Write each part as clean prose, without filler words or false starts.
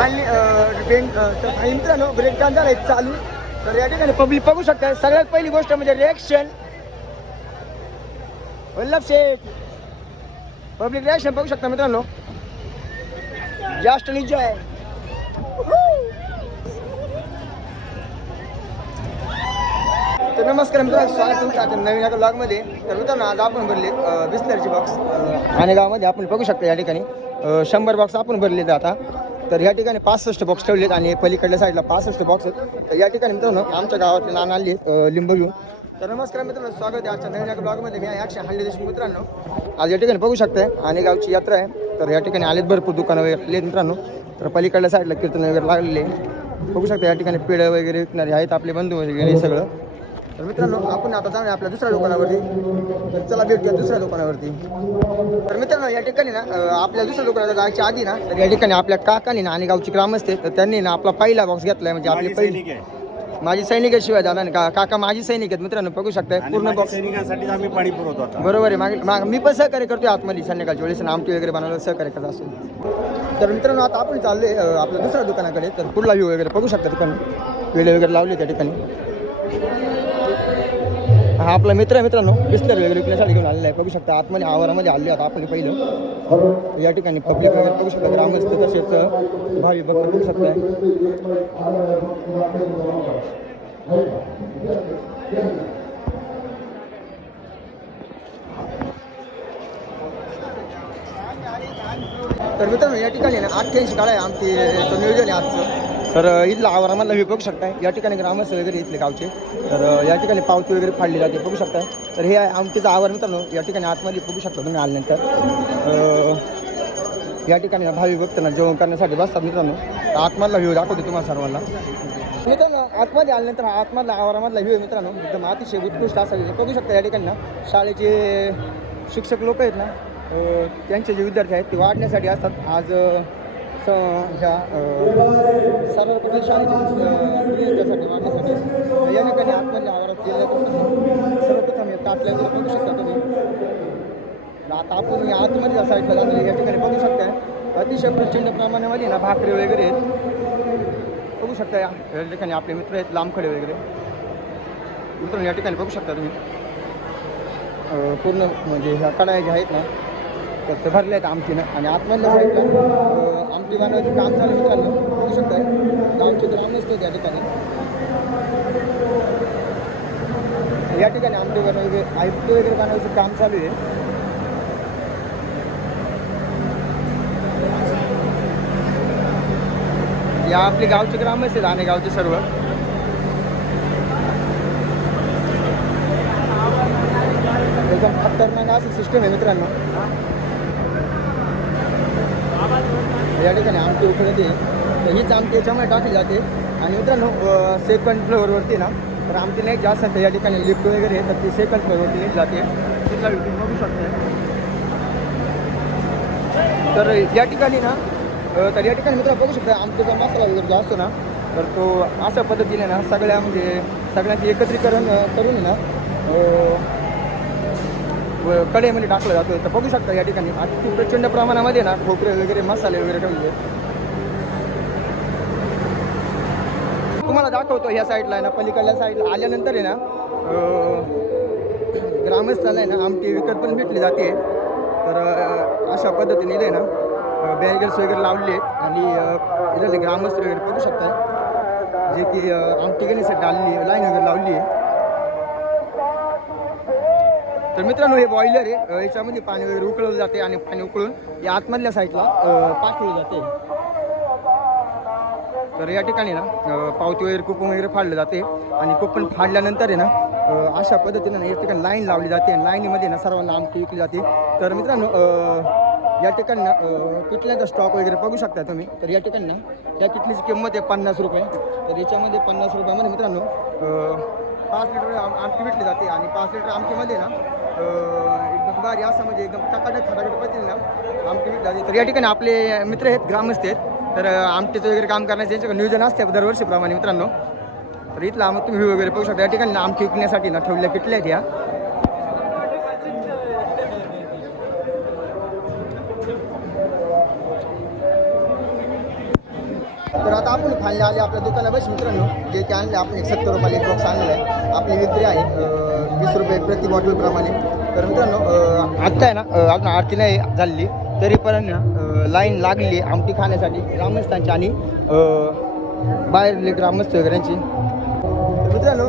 Finally मित्रांनो break dance झाला आहे चालू. तर या ठिकाणी पब्लिक बघू शकता. सगळ्यात पहिली गोष्ट म्हणजे रिएक्शन. वल्लभ शेठ पब्लिक रिएक्शन बघू शकता मित्रांनो. जास्त निजय आहे. तर नमस्कार मित्रांनो, स्वागत तुमचं आता नवीन एका ब्लॉगमध्ये. तर मित्रांनो आज आपण भरले बिस्लरीचे बॉक्स आणि गावामध्ये आपण बघू शकता या ठिकाणी 100 बॉक्स आपण भरले आता. तर या ठिकाणी 65 बॉक्स ठेवलेत आणि पलीकडल्या साईडला 65 बॉक्स आहेत. तर या ठिकाणी मित्रांनो आमच्या गावातले नाना आले लिंब घेऊन. तर नमस्कार मित्रांनो, स्वागत आहे आजच्या नवीन एका ब्लॉगमध्ये. मी अक्षय हल्ले देशमुख मित्रांनो. आज या ठिकाणी बघू शकताय आणि गावची यात्रा आहे. तर या ठिकाणी आलेत भरपूर दुकानं वगैरे मित्रांनो. तर पलीकडल्या साईडला कीर्तन वगैरे लागलेले बघू शकता. या ठिकाणी पेढे वगैरे विकणारे आहेत आपले बंधू वगैरे सगळं. तर मित्रांनो आपण आता जाऊया आपल्या दुसऱ्या दुकानावरती. तर चला भेटूया दुसऱ्या दुकानावरती. तर मित्रांनो या ठिकाणी ना आपल्या दुसऱ्या दुकानावर जायच्या आधी ना तर या ठिकाणी आपल्या काकानी ना आणि गावची ग्रामस्थ तर त्यांनी ना आपला पहिला बॉक्स घेतलाय. म्हणजे आपली पहिली माझी सैनिक शिवाय झाला ना काका माझी सैनिक आहेत मित्रांनो. बघू शकताय पूर्ण बॉक्स सैनिकांसाठी आम्ही पाणी पुरवतो. बरोबर आहे. मी पण सहकार्य करतोय आतमध्ये संध्याकाळच्या वेळेस आमटी वगैरे बनवलं सहकार्य करत असेल. तर मित्रांनो आता आपण चाललोय आपल्या दुसऱ्या दुकानाकडे. तर पुढला व्ह्यू वगैरे बघू शकता. दुकान वेळे वगैरे लावले त्या ठिकाणी. हा आपला मित्र आहे मित्रांनो. बिस्लर वगैरे विकण्यासाठी घेऊन आलेला आहे. बघू शकता आतमध्ये आवारामध्ये आले आता आपण पहिलं. या ठिकाणी पब्लिक वगैरे बघू शकता. ग्रामस्थ तसेच भावी भक्त बघू शकताय. तर मित्रांनो या ठिकाणी ना 88 गाड्या आहे आमची नियोजन आहे आजचं. तर इथला आवारामधला व्ह्यू बघू शकताय. या ठिकाणी ग्रामस्थ वगैरे इथले गावचे. तर या ठिकाणी पावती वगैरे फाडली जाते बघू शकताय. तर हे आहे आमटीचं आवार मित्रांनो. या ठिकाणी आतमध्ये बघू शकता तुम्ही आल्यानंतर. या ठिकाणी भावी भक्तांना जेवण करण्यासाठी बसतात मित्रांनो. आतमधला व्ह्यू दाखवतो तुम्हाला सर्वांना. मित्रांनो आतमध्ये आल्यानंतर हा आतमधला आवारामधला व्ह्यू मित्रांनो एकदम अतिशय उत्कृष्ट असायचे बघू शकता. या ठिकाणी ना शाळेचे शिक्षक लोक आहेत ना त्यांचे जे विद्यार्थी आहेत ते वाढण्यासाठी असतात. आज ह्या सर्वपल्ली शाळेच्या वाढण्यासाठी या ठिकाणी आतमधल्या आवारात गेल्यानंतर सर्वप्रथम हे ताटल्या वगैरे बघू शकता तुम्ही. आता आपण या आतमध्ये साईडला जाणार या ठिकाणी बघू शकता. अतिशय प्रचंड प्रमाणामध्ये ना भाकरी वगैरे आहेत बघू शकता. या ठिकाणी आपले मित्र आहेत लांबखडे वगैरे मित्रांनो. या ठिकाणी बघू शकता तुम्ही पूर्ण म्हणजे ह्या कढाया ज्या आहेत ना तर ते भरले आहेत आमटीनं. आणि आतमधल्या साईडला आमटी बनवायचं काम चालू मित्रांनो बघू शकता. गावचे ग्रामस्थ या ठिकाणी या ठिकाणी आमटी वगैरे बनवायचं काम चालू आहे. या आपले गावचे ग्रामस्थ आहेत आणि गावचे सर्व. एकदम खतरनाक असं सिस्टम आहे मित्रांनो. या ठिकाणी आमटी उकडते तर हीच आमटी याच्यामुळे टाकली जाते. आणि मित्रांनो सेकंड फ्लोअरवरती ना तर आमटी नाही जास्त तर या ठिकाणी लिफ्ट वगैरे तर ती सेकंड फ्लोअरवरती नेली जाते. तिथला बघू शकते. तर या ठिकाणी ना तर या ठिकाणी मित्रांनो बघू शकता आमटीचा मसाला वगैरे जो असतो ना तर तो अशा पद्धतीने ना सगळ्यांचे एकत्रीकरण करून ना कढईमध्ये टाकलं जातो. तर बघू शकता या ठिकाणी अति प्रचंड प्रमाणामध्ये ना खोबरे वगैरे मसाले वगैरे ठेवले. तुम्हाला दाखवतो ह्या साईडला आहे ना पलीकडल्या साईडला आल्यानंतर आहे ना ग्रामस्थांना आहे ना आमटी विकत पण भेटली जाते. तर अशा पद्धतीने आहे ना बॅरिगेड्स वगैरे लावले आहेत. आणि इथले ग्रामस्थ वगैरे बघू शकताय जे की आमटी घेण्यासाठी आलेली लाईन वगैरे लावली आहे. तर मित्रांनो हे बॉयलर आहे. याच्यामध्ये पाणी वगैरे उकळवलं जाते आणि पाणी उकळून या आतमधल्या साईडला पाठवलं जाते. तर या ठिकाणी ना पावती वगैरे कुपन वगैरे फाडलं जाते. आणि कुपन फाडल्यानंतर आहे ना अशा पद्धतीनं ना या ठिकाणी लाईन लावली जाते. आणि लाईनीमध्ये ना सर्वांना आमटी विकली जाते. तर मित्रांनो या ठिकाणी ना किटल्यांचा स्टॉक वगैरे बघू शकता तुम्ही. तर या ठिकाणी ना या किटलीची किंमत आहे 50 रुपये. तर याच्यामध्ये 50 रुपयामध्ये मित्रांनो 5 लिटर आमटी भेटली जाते. आणि 5 लिटर आमटीमध्ये ना एकदम भारी असं म्हणजे एकदम टकाटक खटाखट पद्धतीने ना आमटी भेटली जाते. तर या ठिकाणी आपले मित्र आहेत ग्रामस्थ आहेत. तर आमटीचं वगैरे काम करण्याचं यांच्याकडे नियोजन असते दरवर्षीप्रमाणे मित्रांनो. तर इथला मग तुम्ही व्ह्यू वगैरे बघू शकता. या ठिकाणी आमटी विकण्यासाठी ना ठेवलेल्या किटल्या आहेत या. तर आता आपण फायनली आले आपल्या दुकानापाशी मित्रांनो, जे की आणले आपण 70 रुपयाला एक बॉक्स आणलेला आहे. आपली विक्री आहे 20 रुपये प्रति बॉटलप्रमाणे. तर मित्रांनो आत्ता आहे ना अजून आरती नाही झाली तरी पण ना लाईन लागलेली आमटी खाण्यासाठी ग्रामस्थांची आणि बाहेरले ग्रामस्थ वगैरेंची. तर मित्रांनो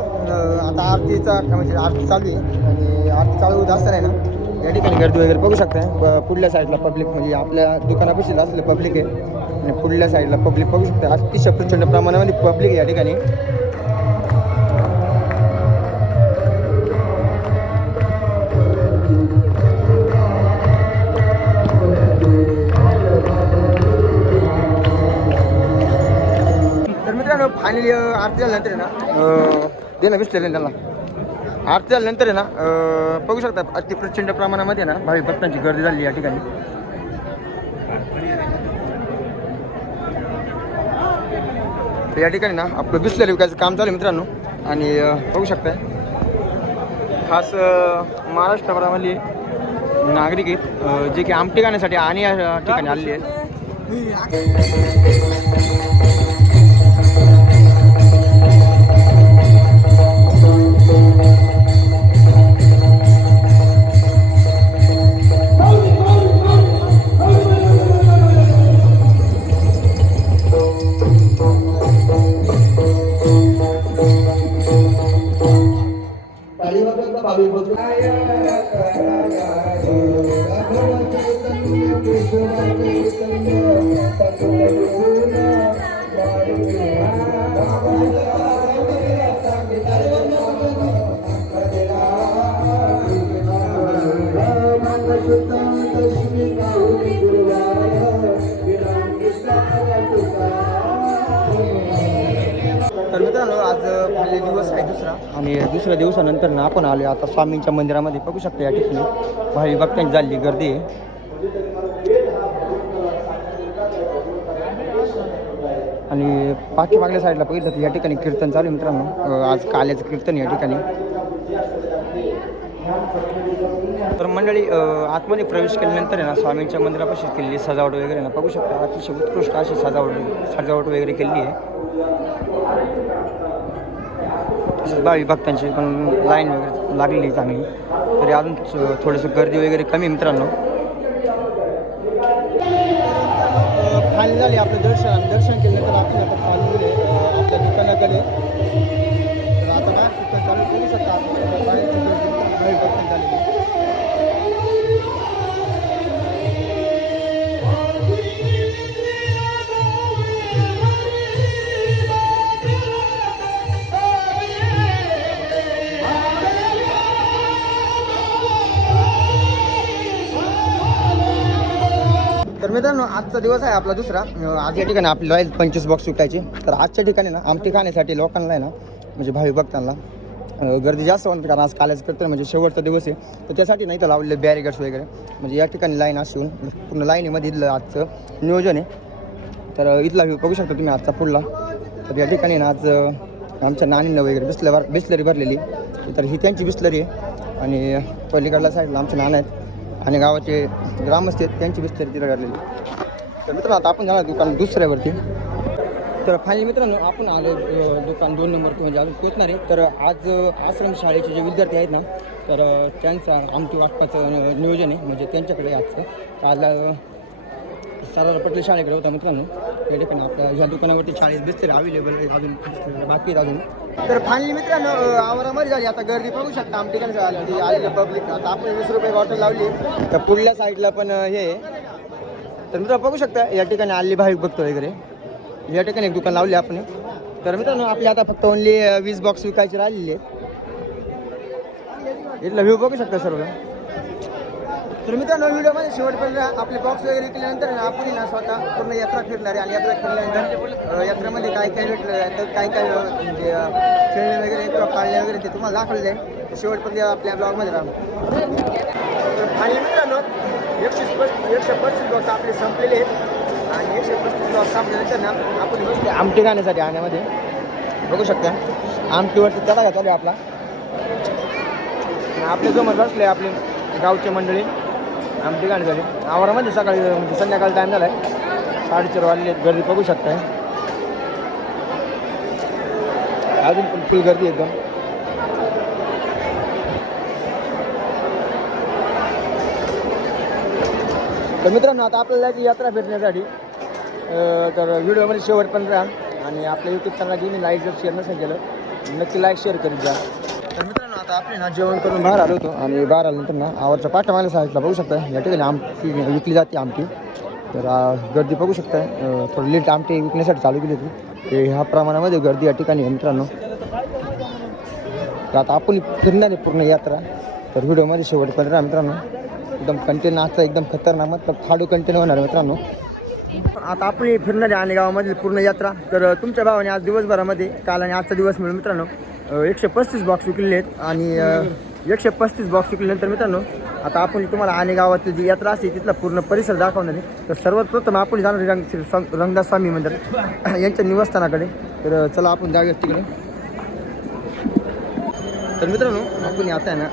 आता आरतीचा म्हणजे आरती चालू आहे आणि आरती चालू होत असताना आहे ना या ठिकाणी गर्दी वगैरे बघू शकता. पुढल्या साईडला पब्लिक म्हणजे आपल्या दुकानापाशी असलेलं पब्लिक आहे आणि पुढल्या साईडला पब्लिक बघू शकता. अतिशय प्रचंड प्रमाणामध्ये पब्लिक आहे या ठिकाणी. तर मित्रांनो फायनली आरती झाल्यानंतर आहे ना देणं विसरले त्यांना. आरती झाल्यानंतर आहे ना बघू शकता अति प्रचंड प्रमाणामध्ये ना भाविक भक्तांची गर्दी झाली या ठिकाणी. तर या ठिकाणी ना आपलं बिस्लरी विकायचं काम चालू आहे मित्रांनो आणि बघू शकताय खास महाराष्ट्रभरामधली नागरिक आहेत जे की आमटी खाण्यासाठी आणि या ठिकाणी आलेली आहेत. तर मित्रांनो आज पहिले दिवस आहे दुसरा आणि दुसऱ्या दिवसानंतर ना आपण आलो आता स्वामींच्या मंदिरामध्ये. बघू शकता या ठिकाणी भावी भक्तांची झालेली गर्दी आहे. आणि पाठीमागल्या साईडला बघितलं तर या ठिकाणी कीर्तन चालू आहे मित्रांनो. आज काल्याचं कीर्तन या ठिकाणी. तर मंडळी आतमध्ये प्रवेश केल्यानंतर आहे ना स्वामींच्या मंदिरापाशी केलेली सजावट वगैरे ना बघू शकता. अतिशय उत्कृष्ट अशी सजावट वगैरे केलेली आहे. भावी भक्तांची पण लाईन वगैरे लागलेली चांगली. तरी अजून थोडंसं गर्दी वगैरे कमी मित्रांनो. खाली झाली आपलं दर्शन केल्यानंतर आपण आता खाली आपल्या दुकानाकडे. तर आता काय कीर्तन चालू करू शकता आपण बाहेरची गर्दी भावी भक्तांची झालेली. तर मित्रांनो आजचा दिवस आहे आपला दुसरा. आज या ठिकाणी आपल्याला राहील 25 बॉक्स विकायचे. तर आजच्या ठिकाणी ना आमटी खाण्यासाठी लोकांना आहे ना म्हणजे भावी भक्तांना गर्दी जास्त होणार कारण आज काल्याचं कीर्तन म्हणजे शेवटचा दिवस आहे. तर त्यासाठी नाही तर लावलेले बॅरिगेड्स वगैरे म्हणजे या ठिकाणी लाईन असून पूर्ण लाईनीमध्ये इथलं आजचं नियोजन आहे. तर इथला व्ह्यू बघू शकता तुम्ही आजचा पुढला. तर या ठिकाणी ना आज आमच्या नानींना वगैरे बिस्लरी भरलेली. तर ही त्यांची बिस्लरी आहे आणि पलीकडल्या साईडला आमचे नाणं आहेत आणि गावाचे ग्रामस्थ आहेत त्यांची बिस्लरी तिथं काढलेली. तर मित्रांनो आता आपण जाणार दुकान दुसऱ्यावरती. तर फायनली मित्रांनो आपण आलो दुकान 2 नंबरचं म्हणजे अजून पोचणार आहे. तर आज आश्रम शाळेचे जे विद्यार्थी आहेत ना तर त्यांचा आमटी वाटपाचं नियोजन आहे म्हणजे त्यांच्याकडे आजचं. काल सरदार पटेल शाळेकडे होता मित्रांनो. या ठिकाणी आपल्या ह्या दुकानावरती 40 बिस्लरी अवेलेबल आहे अजून बाकी आहेत अजून. तर फायनली मित्रांनो आवारामध्ये झाली आता गर्दी बघू शकता आमटी खाण्यासाठी आलेलं पब्लिक. आता आपण 20 रुपये बॉटल लावली. तर पुढल्या साईडला पण हे. तर मित्रांनो बघू शकता या ठिकाणी आलेली भाविक भक्त वगैरे या ठिकाणी एक दुकान लावले आपण. तर मित्रांनो आपले आता फक्त ओनली 20 बॉक्स विकायचे राहिलेले. इथला व्ह्यू बघू शकता सर्व. तर मित्रांनो व्हिडिओमध्ये शेवटपर्यंत आपले बॉक्स वगैरे केल्यानंतर ना आपण ना स्वतः पूर्ण यात्रा फिरणार आहे आणि यात्रा फिरल्यानंतर यात्रेमध्ये काय काय भेटलं तर काय काय म्हणजे खेळणे वगैरे किंवा पाळणे वगैरे ते तुम्हाला दाखवले जाईल. शेवटपर्यंत आपल्या ब्लॉगमध्ये राहा. तर फायनली मित्रांनो 135 बॉक्स आपले संपलेले आहेत आणि 135 बॉक्स संपल्यानंतर ना आपण आमटी खाण्यासाठी आणण्यामध्ये बघू शकता आमटीवरती चढा चालू आहे आपला. आपले समोर बसले आपले गावचे मंडळी आमटी खाण्यासाठी. आवारामध्ये सकाळी म्हणजे संध्याकाळी टाईम झाला आहे 4:30 वाजले. गर्दी बघू शकताय. अजून पण फुल गर्दी एकदम. तर मित्रांनो आता आपल्याला जी यात्रा भेटण्यासाठी तर व्हिडिओमध्ये शेवटपर्यंत राहा आणि आपल्या यूट्यूब चॅनलला घेऊन लाईक जर शेअर नसेल केलं नक्की लाईक शेअर करीत जा. तर मित्रांनो आता आपण ना जेवण करून बाहेर आलो होतो आणि बाहेर आल्यानंतर ना आवडचा पाठमाला साईडला बघू शकता या ठिकाणी आमटी विकली जाते आमटी. तर गर्दी बघू शकता थोडं लेट आमटी विकण्यासाठी चालू केली होती ते ह्या प्रमाणामध्ये गर्दी या ठिकाणी आहे मित्रांनो. तर आता आपण फिरणार आहे पूर्ण यात्रा तर व्हिडिओमध्ये शेवटपर्यंत राहा मित्रांनो. एकदम कंटेन आजचा एकदम खतरनाक मतलब फाडू कंटेन होणार आहे मित्रांनो. आता आपण फिरणार आहे आणि गावामधील पूर्ण यात्रा. तर तुमच्या भावाने आज दिवसभरामध्ये काल आणि आजचा दिवस मिळून मित्रांनो 135 बॉक्स विकलेले आहेत आणि 135 बॉक्स विकल्यानंतर मित्रांनो आता आपण तुम्हाला आणि गावातील जी यात्रा असते तिथला पूर्ण परिसर दाखवणार आहे. तर सर्वात प्रथम आपण जाणार श्री रंगदास स्वामी मंदिर यांच्या निवासस्थानाकडे. तर चला आपण जाऊया तिकडे. तर मित्रांनो आपण आता आहे ना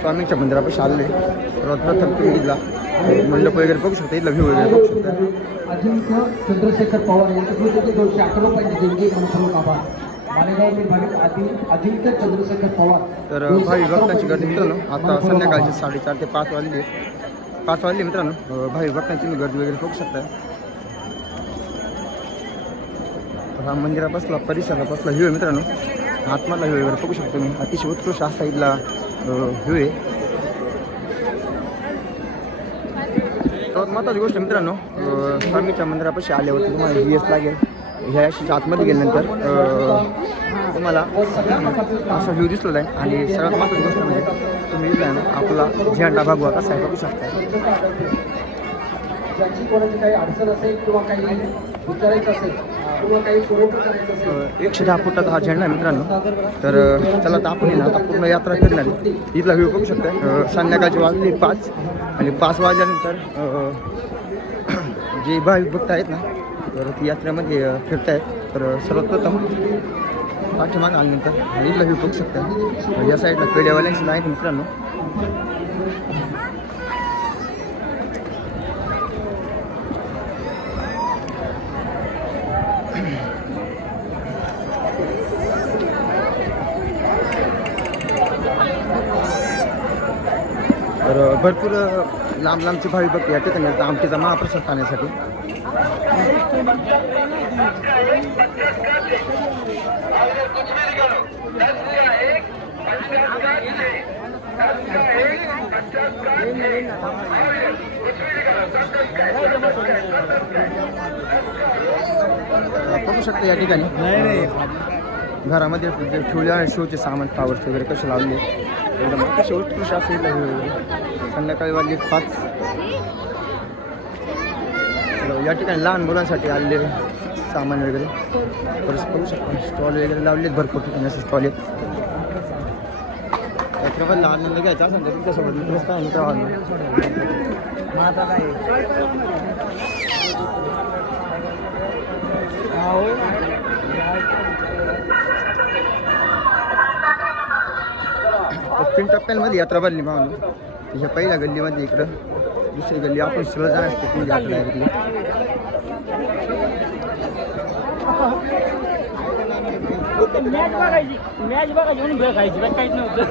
स्वामींच्या मंदिरापाशी आलेलो आहे. सर्वात प्रथम तुम्ही इथला मंडप वगैरे बघू शकता इथला व्ह्यू वगैरे बघू शकता. अजिंक्य चंद्रशेखर पवार यांच्या कृतीचे 211 रुपयांची देणगी मनपूर्वक आभार. मालेगाव भाविक अजिंक्य चंद्रशेखर पवार. तर भावी भक्तांची गर्दी मित्रांनो आता संध्याकाळचे 4:30 ते 5 वाजले मित्रांनो. भावी भक्तांची मी गर्दी वगैरे बघू शकता. हा मंदिरापासला परिसरापासला व्ह्यू आहे मित्रांनो. आतमधला व्ह्यू वगैरे बघू शकतो मी. अतिशय उत्कृष्ट असा इथला व्ह्यू आहे. सर्वात महत्त्वाची गोष्ट मित्रांनो स्वामीच्या मंदिरापाशी आल्यावरती तुम्हाला GS लागेल. ह्या अशी आतमध्ये गेल्यानंतर तुम्हाला असा व्ह्यू दिसलेला आहे आणि सर्वात महत्त्वाची गोष्ट म्हणजे तुम्ही इथला ना आपला झेंडा भगवा कसा आहे बघू शकता. ज्याची कोणाची काही अडचण असेल किंवा काही विचारायचं असेल किंवा काही पुरवठा करायचं असेल 110 फुटाचा हा झेंडा आहे मित्रांनो. तर चला तर आपण ना आता पूर्ण यात्रा करणार आहे. इथला व्ह्यू बघू शकता. संध्याकाळचे वाजले 5 आणि 5 वाजल्यानंतर जे भाविक भक्त आहेत ना तर ती यात्रेमध्ये फिरत आहेत. तर सर्वप्रथम पाठीमाग आल्यानंतर इथला व्ह्यू बघू शकता. या साईडला पेड्यावाल्यांची लाईन मित्रांनो. तर भरपूर लांब लांबचे भाविक भक्त या ठिकाणी येतात आमटीचा महाप्रसाद खाण्यासाठी. बघू शकता या ठिकाणी घरामध्ये ठेवले शोचे सामान फ्लावर्स वगैरे कसे लावले एकदम अतिशय उत्कृष्ट असेल. संध्याकाळी वाजले 5. या ठिकाणी लहान मुलांसाठी आलेले सामान वगैरे परत बघू शकता. स्टॉल वगैरे लावलेत भरपूर ठिकाणी असे स्टॉल आहेत. यात्रेबद्दल आनंद घ्यायचा असेल तर तुमच्यासोबत मित्र तीन टप्प्यांमध्ये यात्रा भरली पाहून. ह्या पहिल्या गल्लीमध्ये इकडं दुसरी गल्ली आपण सगळं जाणार असते ती यात्रा आहे. मॅच बघा घेऊन भेळ खायची काहीच नव्हतं.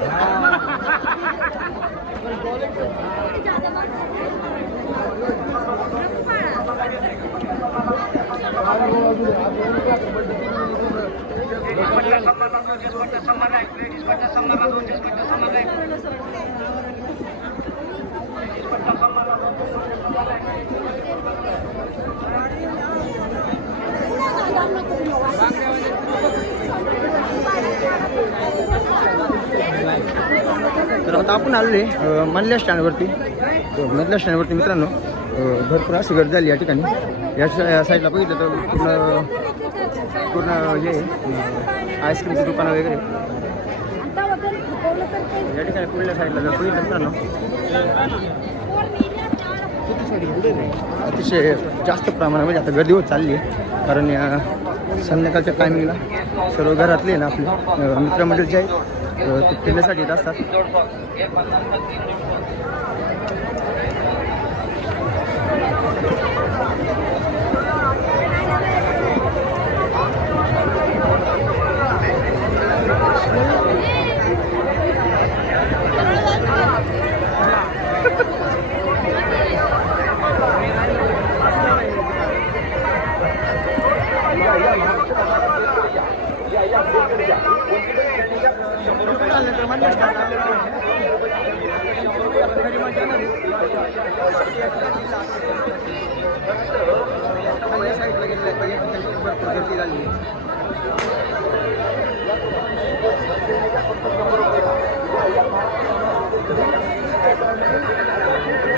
तर आता आपण आलेले मधल्या स्टँडवरती. मधल्या स्टँडवरती मित्रांनो भरपूर अशी गर्दी झाली या ठिकाणी. या साईडला बघितलं तर पूर्ण हे आईस्क्रीमची दुकानं वगैरे या ठिकाणी. पुढल्या साईडला जर बघितलं मित्रांनो अतिशय जास्त प्रमाणामध्ये आता गर्दी होत चालली आहे. कारण या संध्याकाळच्या टायमिंगला सर्व घरातले ना आपले मित्रमंडळ जे आहेत ते फिरण्यासाठी येत असतात. साईडला गेलेला आहे भरपूर गर्दी झाली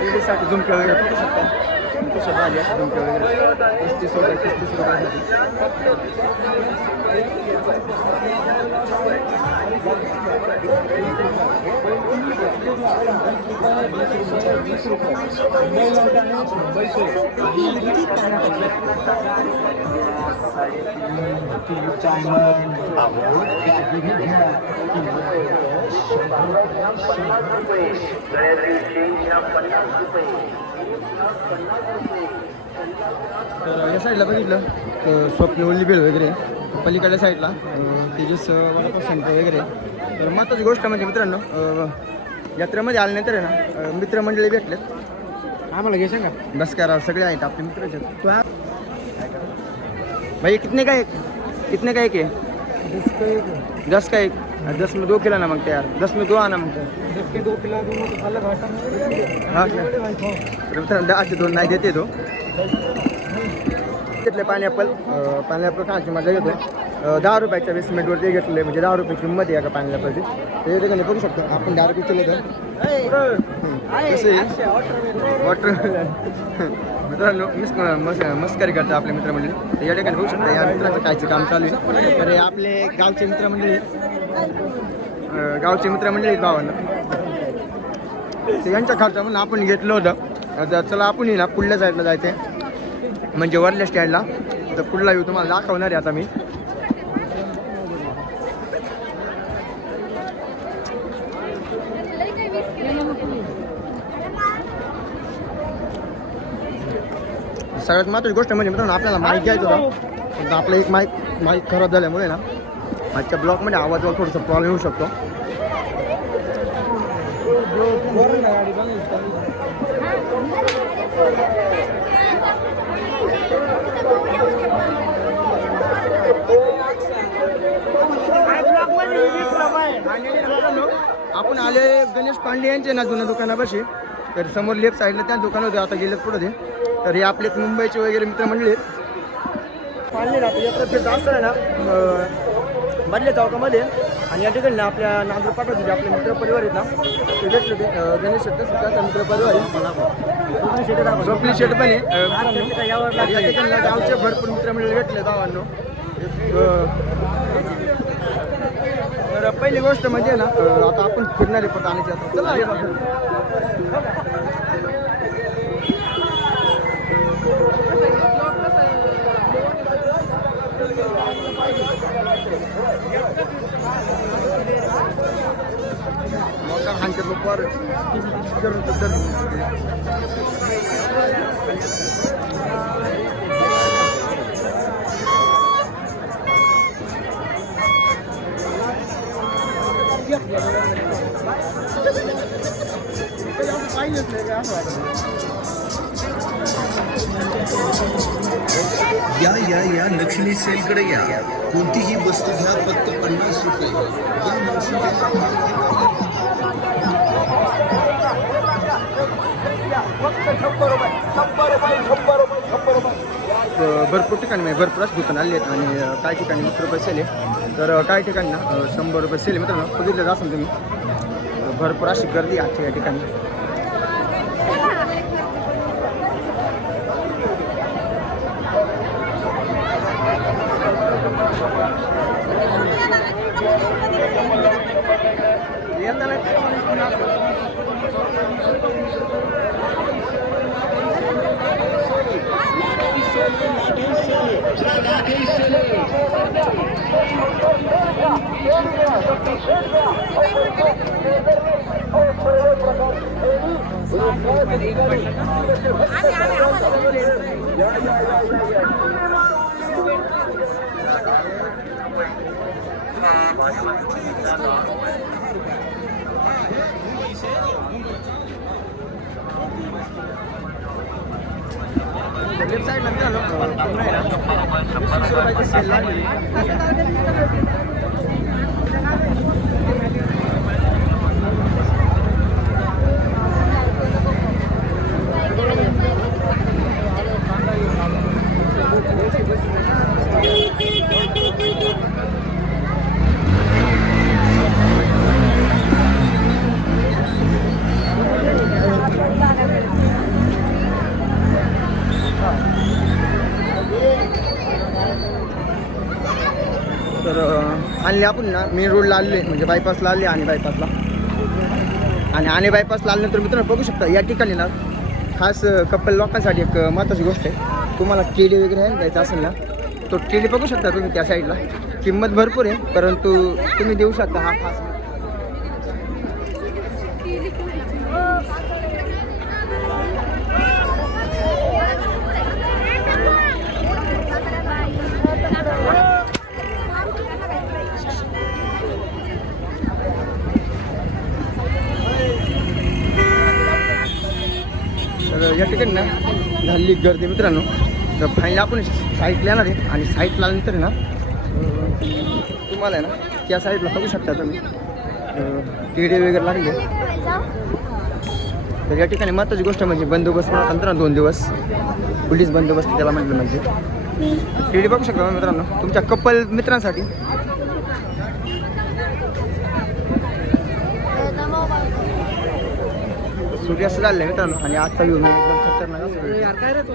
लेडीजसाठी झुमके वगैरे बघू शकता कशा भाजी असते झुमके वगैरे 35 रुपये 35 तर या साईडला बघितलं तर स्वप्न ओल्ली बेल वगैरे पलीकडल्या साईडला तेजस वडापाव सेंटर वगैरे. तर महत्त्वाची गोष्ट म्हणजे मित्रांनो यात्रेमध्ये आल्यानंतर आहे ना मित्रमंडळी भेटलेत आम्हाला घे सांगा बस करा सगळे आहेत आपले मित्रच आहेत. भाई कितने का एक है 10 का एक 10 में 2 खिलाना मांगते यार 10 में 2 आना मांगते 10 के 2 खिला दूंगा तो अलग हाँ क्या 10 से 2 नाही देते तो घेतले पायनॅपल खायची मजा घेतोय 10 रुपयाच्या 20 मिनिटवरती घेतले म्हणजे 10 रुपये किंमत आहे का पायनॅपलची ते ठिकाणी बघू शकतो आपण 10 रुपये केले तर वॉटर मित्रांनो मस्करी करतात आपले मित्रमंडळी. तर या ठिकाणी बघू शकता या मित्राचं कायचं काम चालू आहे. तर हे आपले गावचे मित्रमंडळी आहेत भावांना ते यांच्या खर्चामधून आपण घेतलं होतं. तर चला आपण ना पुढल्या साईडला जायचं आहे म्हणजे वरल्या स्टँडला. तर पुढला येऊ तुम्हाला दाखवणार आहे आता मी. सगळ्यात महत्त्वाची गोष्ट म्हणजे मित्रांनो आपल्याला माईक घ्यायचं होतं तर आपलं एक माईक खराब झाल्यामुळे ना माईकच्या ब्लॉकमध्ये आवाजावर थोडंसं प्रॉब्लेम होऊ शकतो. आपण आले गणेश पांडे यांचे ना जुन्या दुकानापाशी. तर समोर लेफ्ट साईडला त्या दुकान होते आता गेलेत पुढे ते. तर हे आपले मुंबईचे वगैरे मित्रमंडळी आहेत. पाळले ना यात्रा फिरत असताना ना बदल्या चौकामध्ये आणि या ठिकाणी ना आपल्या नांदूर पाठवते जे आपले मित्रपरिवार आहेत ना ते भेटले ते गणेश शेट्टी सुद्धा मित्रपरिवार आहे स्वप्नी शेट पण आहे. या ठिकाणी गावचे भरपूर मित्रमंडळी भेटले गावांनो. तर पहिली गोष्ट म्हणजे ना आता आपण फिरणारे पण आणायची आता चला या लक्ष्मी सेलकडे या. कोणतीही वस्तू घ्या फक्त 50 रुपये. भरपूर ठिकाणी म्हणजे भरपूर अशी दुकान आली आहेत आणि काही ठिकाणी 20 रुपये सेल आहे. तर काही ठिकाणी ना 100 रुपये सेल आहे. मित्रांनो बघितलं असेल तुम्ही भरपूर अशी गर्दी आहे या ठिकाणी. लेफ्ट साईडला मित्रांनो कोंबडा आहे ना 20 रुपयाची सेल लागली. तर आणले आपण ना मेन रोडला आले म्हणजे बायपासला आले आणि बायपासला आणि बायपासला आल्यानंतर मित्रांनो बघू शकता या ठिकाणी ना खास कपल लोकांसाठी एक महत्त्वाची गोष्ट आहे. तुम्हाला टेडी वगैरे आहे द्यायचा असेल ना तो टेडी बघू शकता तुम्ही त्या साईडला. किंमत भरपूर आहे परंतु तुम्ही देऊ शकता हा खास. तर या ठिकाणी ना झाली गर्दी मित्रांनो. तर फायनली आपण साईटला येणार आहे आणि साईटला आल्यानंतर ना तुम्हाला आहे ना त्या साईडला बघू शकता तुम्ही टिडे वगैरे लागले. तर या ठिकाणी महत्त्वाची गोष्ट म्हणजे बंदोबस्त नंतर 2 दिवस पोलीस बंदोबस्त त्याला म्हटलं म्हणजे टिडे बघू शकता मित्रांनो तुमच्या कपल मित्रांसाठी. सूर्यास्त झाले मित्रांनो आणि आजचा व्ह्यू एकदम खतरनाक असं काय रे तू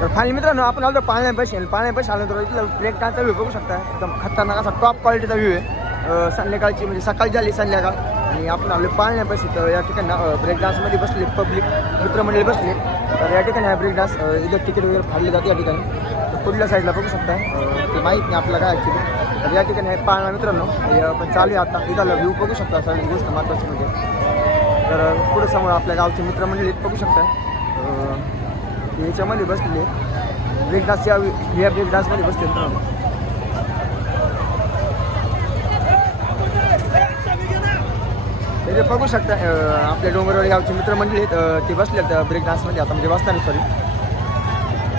तर फायनली मित्रांनो आपण आलो पाण्यापाशी आल्यानंतर इथलं ब्रेक डान्सचा व्ह्यू बघू शकता. एकदम खतरनाक असा टॉप क्वालिटीचा व्ह्यू आहे. संध्याकाळची म्हणजे सकाळी झाली संध्याकाळ आणि आपण आलो पाण्यापाशी. तर या ठिकाणी ब्रेक डान्समध्ये बसले पब्लिक मित्रमंडळी बसले. तर या ठिकाणी ब्रेक डान्स इथं तिकीट वगैरे फाडले जाते या ठिकाणी. पुढल्या साईडला बघू शकता ते माहीत नाही आपल्याला काय ॲक्च्युली. तर या ठिकाणी पाळणा मित्रांनो पण चालू आहे आता. इथं व्ह्यू बघू शकता सगळी गोष्ट महत्त्वाची म्हणजे. तर पुढे समोर आपल्या गावची मित्रमंडळी बघू शकता याच्यामध्ये बसलेले ब्रेक डान्सच्या या ब्रेक डान्समध्ये बसले मित्रांनो. ते बघू शकता आपल्या डोंगरवाडी गावचे मित्रमंडळी आहेत ते बसलेत ब्रेक डान्समध्ये आता म्हणजे बसणार सॉरी.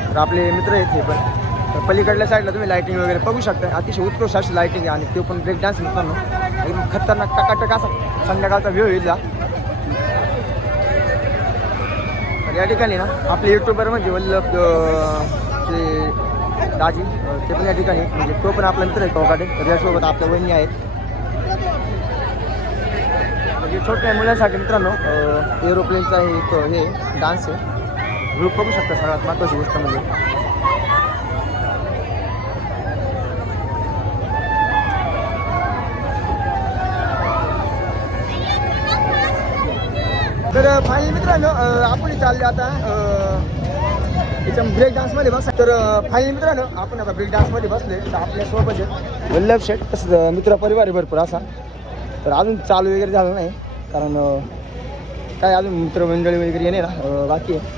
तर आपले मित्र आहेत हे पण. तर पलीकडल्या साईडला तुम्ही लाईटिंग वगैरे बघू शकता. अतिशय उत्कृष्ट अशी लाईटिंग आहे आणि ते पण ब्रेक डान्स मित्रांनो एकदम खतरनाक टकाटक असा संध्याकाळचा व्ह्यू येईल. तर या ठिकाणी ना आपले यूट्यूबर म्हणजे वल्लभ ते दाजी ते पण या ठिकाणी म्हणजे तो पण आपला मित्र आहे कोकाटे. तर यासोबत आपल्या वहिनी आहेत. म्हणजे छोट्या मुलांसाठी मित्रांनो एरोप्लेनचा हे डान्स आहे. ग्रुप बघू शकता सगळ्यात महत्त्वाची गोष्ट म्हणजे. तर फायनली मित्रांनो आपण चालले आता याच्या ब्रेक डान्समध्ये बस. तर फायनली मित्रांनो आपण आता ब्रेक डान्समध्ये बसले. तर आपल्यासोबत वल्लभ शेठ तसंच मित्रपरिवार आहे भरपूर असा. तर अजून चालू वगैरे झालं नाही कारण काय अजून मित्रमंडळी वगैरे येणे ना बाकी आहे.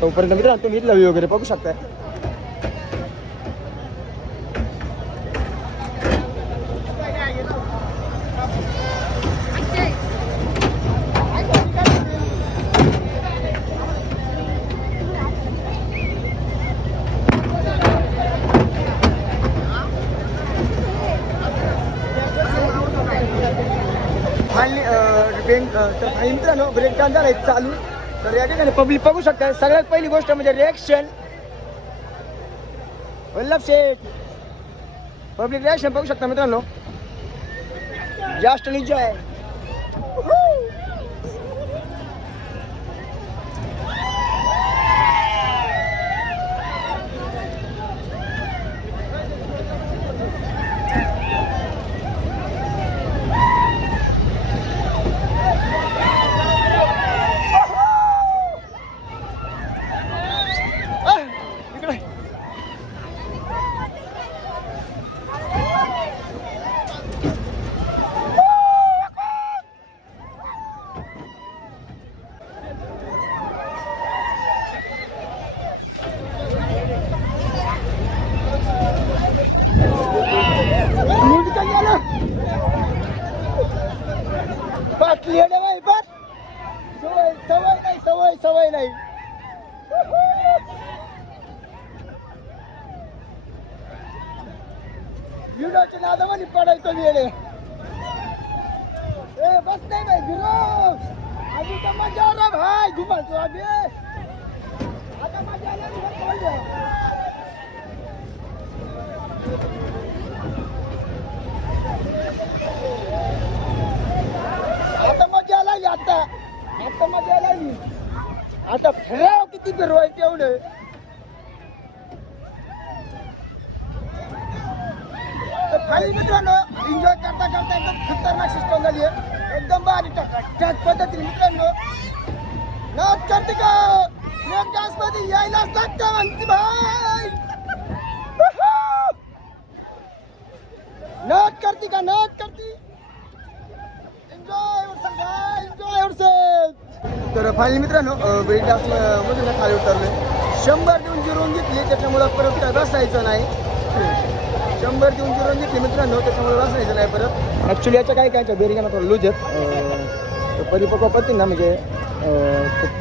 तोपर्यंत मित्रांनो तुम्ही इथला व्ह्यू वगैरे बघू शकता. तर फायनली मित्रांनो ब्रेक डान्स झाला चालू. तर या ठिकाणी पब्लिक बघू शकता. सगळ्यात पहिली गोष्ट म्हणजे रिॲक्शन वल्लभ शेठ पब्लिक रिॲक्शन बघू शकता मित्रांनो. जास्त एन्जॉय. पाटली येडे बाई पाट सवय नाही विरोच्या नादामध्ये पडायचो वेळे ए बस नाही भाई विरोध अभी तो मजा रे भाई घुमातो अभी आता मजा आला रे भाई आता मजा आला आता मजा आला आता फिराव किती फिरवायचं तेवढं खाली मित्रांनो एन्जॉय करता करता एकदम खतरनाक सिस्टम झाली आहे एकदम भारी त्याच पद्धतीने मित्रांनो नाच करते का डान्स मध्ये यायलाच लागतं म्हणते भाई नाच करते का नाच करते एन्जॉय तर फायनली मित्रांनो ब्रेक डान्स मधून खाली उतरलोय 100 देऊन जिरून घेतली त्याच्यामुळे परत काय बसायचं नाही 100 देऊन जिरून घेतली मित्रांनो त्याच्यामुळे बसायचं नाही परत ॲक्च्युली याच्या काय काय बेरिंगाना थोडं लूज आहेत परिपक्व पडतील ना म्हणजे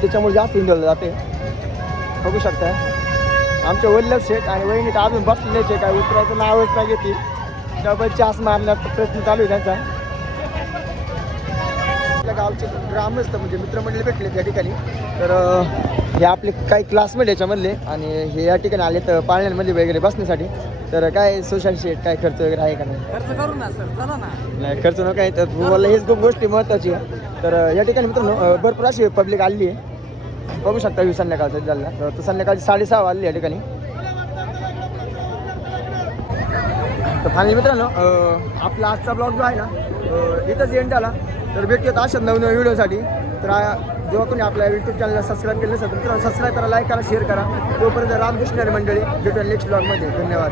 त्याच्यामुळे जास्त इंजवलं जाते बघू शकता आमच्या वल्लभ शेठ आणि वहिनी तर अजून बसलेले काय उतरायचं नावच नाही घेतली डबल चास मारण्याचा प्रयत्न चालू आहे त्यांचा आपल्या गावचे ग्रामस्थ म्हणजे मित्रमंडळी भेटले त्या ठिकाणी तर हे आपले काही क्लासमेट याच्यामधले आणि हे या ठिकाणी आले तर पाळण्यांमध्ये वगैरे बसण्यासाठी तर काय सोशल शेट काय खर्च वगैरे आहे का नाही खर्च करू ना सर चला ना नाही खर्च नको आहे तर तुम्हाला हेच खूप गोष्टी महत्त्वाची आहे तर या ठिकाणी मित्रांनो भरपूर अशी पब्लिक आली आहे बघू शकता मी संध्याकाळचं झाला तर संध्याकाळची 6:30 वाजली या ठिकाणी तर फायनली मित्रांनो आपला आजचा ब्लॉग जो आहे ना इथंच एंड झाला तर भेटूयात अशा नवनवीन व्हिडिओसाठी तर जेव्हा कोणी आपल्या यूट्यूब चॅनलला सबस्क्राईब केलं असेल तर सबस्क्राईब करा लाईक करा शेअर करा तोपर्यंत रामकृष्ण मंडळी भेटूया नेक्स्ट ब्लॉगमध्ये धन्यवाद